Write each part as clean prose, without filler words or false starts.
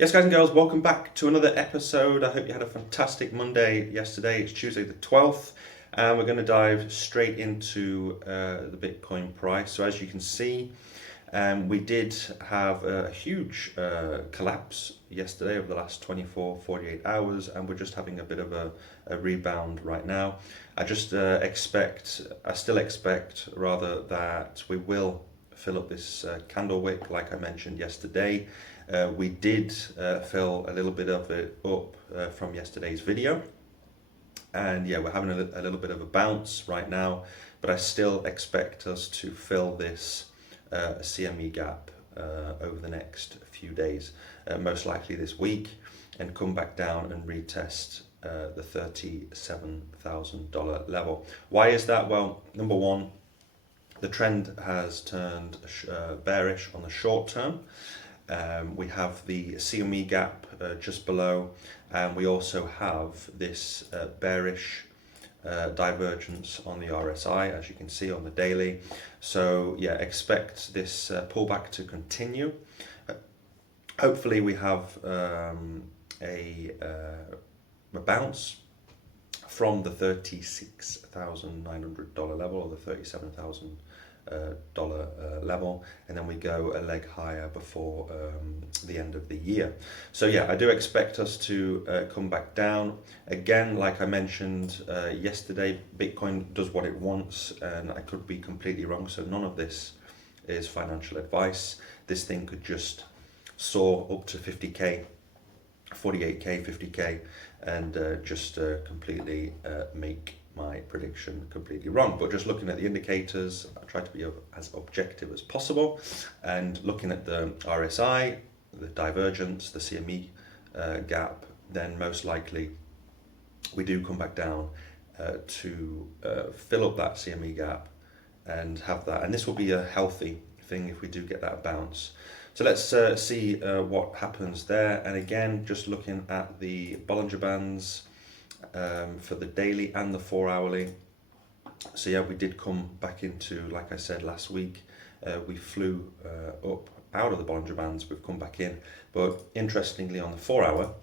Yes, guys and girls, welcome back to another episode. I hope you had a fantastic Monday yesterday. It's Tuesday the 12th, and we're going to dive straight into the Bitcoin price. So as you can see, we did have a huge collapse yesterday over the last 48 hours, and we're just having a bit of a rebound right now. I still expect rather that we will fill up this candle wick like I mentioned yesterday. We did fill a little bit of it up from yesterday's video, and yeah, we're having a little bit of a bounce right now, but I still expect us to fill this CME gap over the next few days, most likely this week, and come back down and retest the $37,000 level. Why is that? Well, number one, the trend has turned bearish on the short term. We have the CME gap just below, and we also have this bearish divergence on the RSI, as you can see on the daily. So yeah, expect this pullback to continue. Hopefully we have a bounce from the $36,900 level, or the $37,000 level, and then we go a leg higher before the end of the year. So yeah, I do expect us to come back down again. Like I mentioned yesterday, Bitcoin does what it wants, and I could be completely wrong, so none of this is financial advice. This thing could just soar up to 50k, 48k, 50k, and just completely make my prediction completely wrong. But just looking at the indicators, I try to be as objective as possible, and looking at the RSI, the divergence, the CME gap, then most likely we do come back down to fill up that CME gap and have that, and this will be a healthy thing if we do get that bounce. So let's see what happens there. And again, just looking at the Bollinger Bands for the daily and the 4 hourly. So yeah, we did come back into, like I said last week, we flew up out of the Bollinger Bands, we've come back in. But interestingly, on the 4 hour,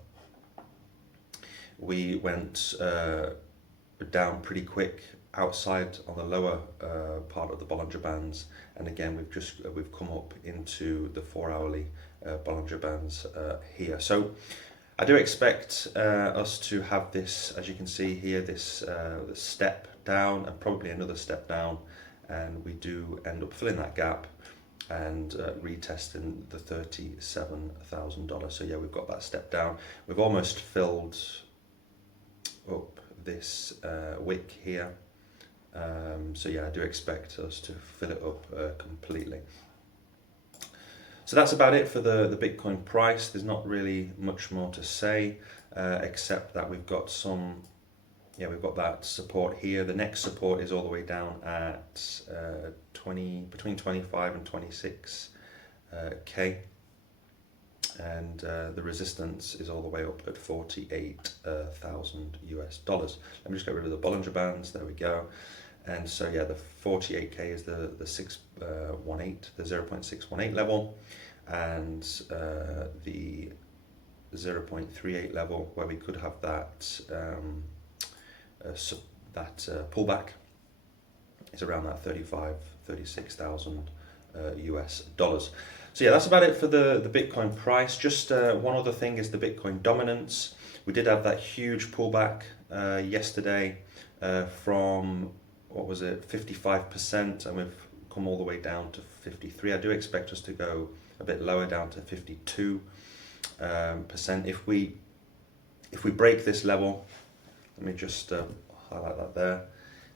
we went down pretty quick outside on the lower part of the Bollinger Bands, and again we've come up into the 4 hourly Bollinger Bands here. So I do expect us to have this, as you can see here, this step down and probably another step down, and we do end up filling that gap and retesting the $37,000. So yeah, we've got that step down. We've almost filled up this wick here. So yeah, I do expect us to fill it up completely. So that's about it for the Bitcoin price. There's not really much more to say, except that we've got that support here. The next support is all the way down at between 25 and 26 K. And the resistance is all the way up at 48,000 US dollars. Let me just get rid of the Bollinger Bands. There we go. And so yeah, the 48k is the 0.618 level, and the 0.38 level where we could have that pullback is around that 36,000 US dollars. So yeah, that's about it for the Bitcoin price. Just one other thing is the Bitcoin dominance. We did have that huge pullback yesterday from, what was it, 55%, and we've come all the way down to 53. I do expect us to go a bit lower, down to 52%. If we break this level, let me just highlight that there,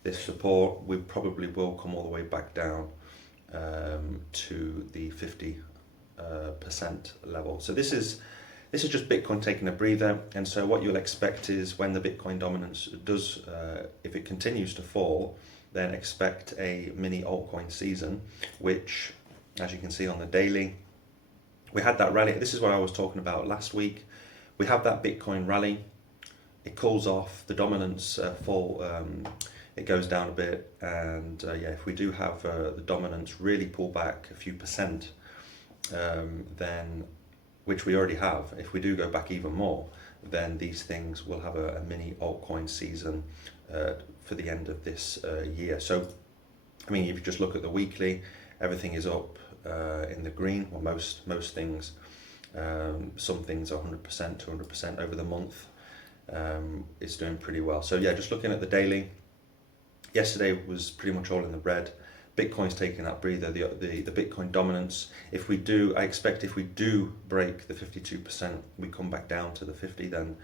this support, we probably will come all the way back down to the 50% level. So this is just Bitcoin taking a breather, and so what you'll expect is when the Bitcoin dominance does, if it continues to fall, then expect a mini altcoin season, which, as you can see on the daily, we had that rally. This is what I was talking about last week. We have that Bitcoin rally, it cools off, the dominance fall, it goes down a bit, and yeah, if we do have the dominance really pull back a few percent, then which we already have, if we do go back even more, then these things will have a mini altcoin season for the end of this year. So, I mean, if you just look at the weekly, everything is up in the green, well, most things. Some things are 100%, 200% over the month. It's doing pretty well. So yeah, just looking at the daily, yesterday was pretty much all in the red. Bitcoin's taking that breather, the Bitcoin dominance. I expect if we do break the 52%, we come back down to the 50, then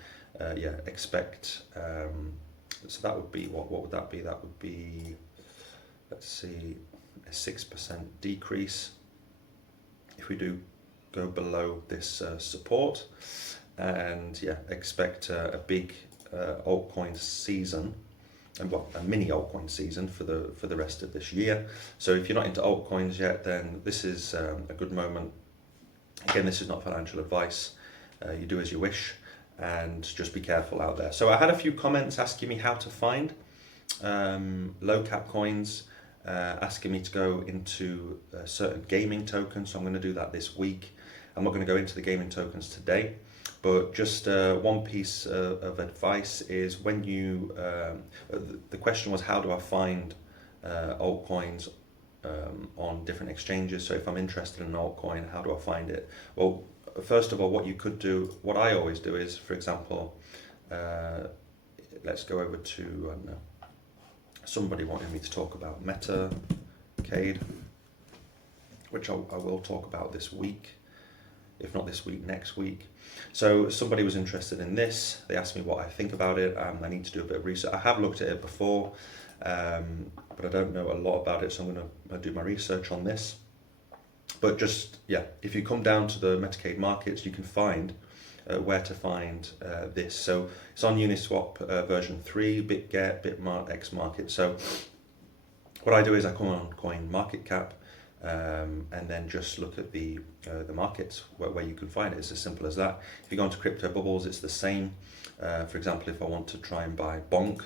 expect, so that would be, what would that be? That would be, let's see, a 6% decrease if we do go below this support. And yeah, expect a big altcoin season, and a mini altcoin season for the rest of this year. So if you're not into altcoins yet, then this is a good moment. Again, this is not financial advice. You do as you wish, and just be careful out there. So I had a few comments asking me how to find low cap coins, asking me to go into certain gaming tokens. So I'm going to do that this week. I'm not going to go into the gaming tokens today. But just one piece of advice is when you, the question was, how do I find altcoins on different exchanges? So if I'm interested in an altcoin, how do I find it? Well, first of all, what you could do, what I always do is, for example, let's go over to, I don't know, somebody wanted me to talk about Timecodes, which I will talk about this week. If not this week, next week. So somebody was interested in this. They asked me what I think about it. I need to do a bit of research. I have looked at it before, but I don't know a lot about it, so I'm going to do my research on this. But just, yeah, if you come down to the Timecodes markets, you can find where to find this. So it's on Uniswap version 3, BitGet, Bitmart, X Market. So what I do is I come on CoinMarketCap, and then just look at the markets where you can find it. It's as simple as that. If you go into Crypto Bubbles, it's the same. For example, if I want to try and buy Bonk,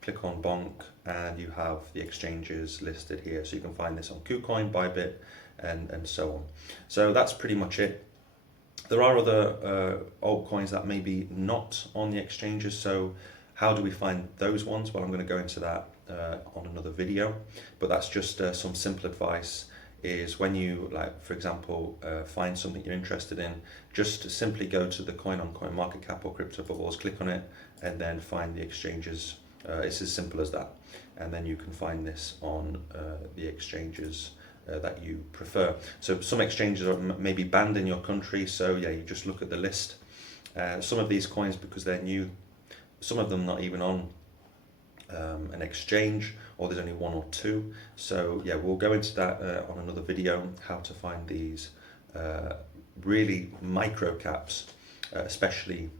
click on Bonk, and you have the exchanges listed here. So you can find this on KuCoin, Bybit, and so on. So that's pretty much it. There are other altcoins that may be not on the exchanges. So how do we find those ones? Well, I'm going to go into that on another video, but that's just some simple advice. Is when you, like, for example, find something you're interested in, just simply go to the coin on CoinMarketCap or Crypto Bubbles, click on it, and then find the exchanges. It's as simple as that. And then you can find this on the exchanges that you prefer. So some exchanges are maybe banned in your country, so yeah, you just look at the list. Some of these coins, because they're new, some of them not even on an exchange, or there's only one or two. So yeah, we'll go into that on another video, how to find these really micro caps, especially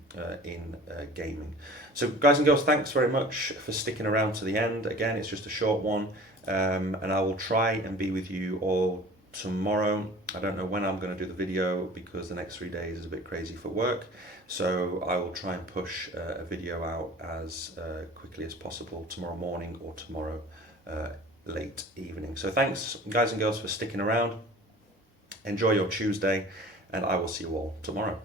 in gaming. So guys and girls, thanks very much for sticking around to the end. Again, it's just a short one, and I will try and be with you all tomorrow. I don't know when I'm going to do the video because the next 3 days is a bit crazy for work. So I will try and push a video out as quickly as possible tomorrow morning or tomorrow late evening. So thanks guys and girls for sticking around. Enjoy your Tuesday, and I will see you all tomorrow.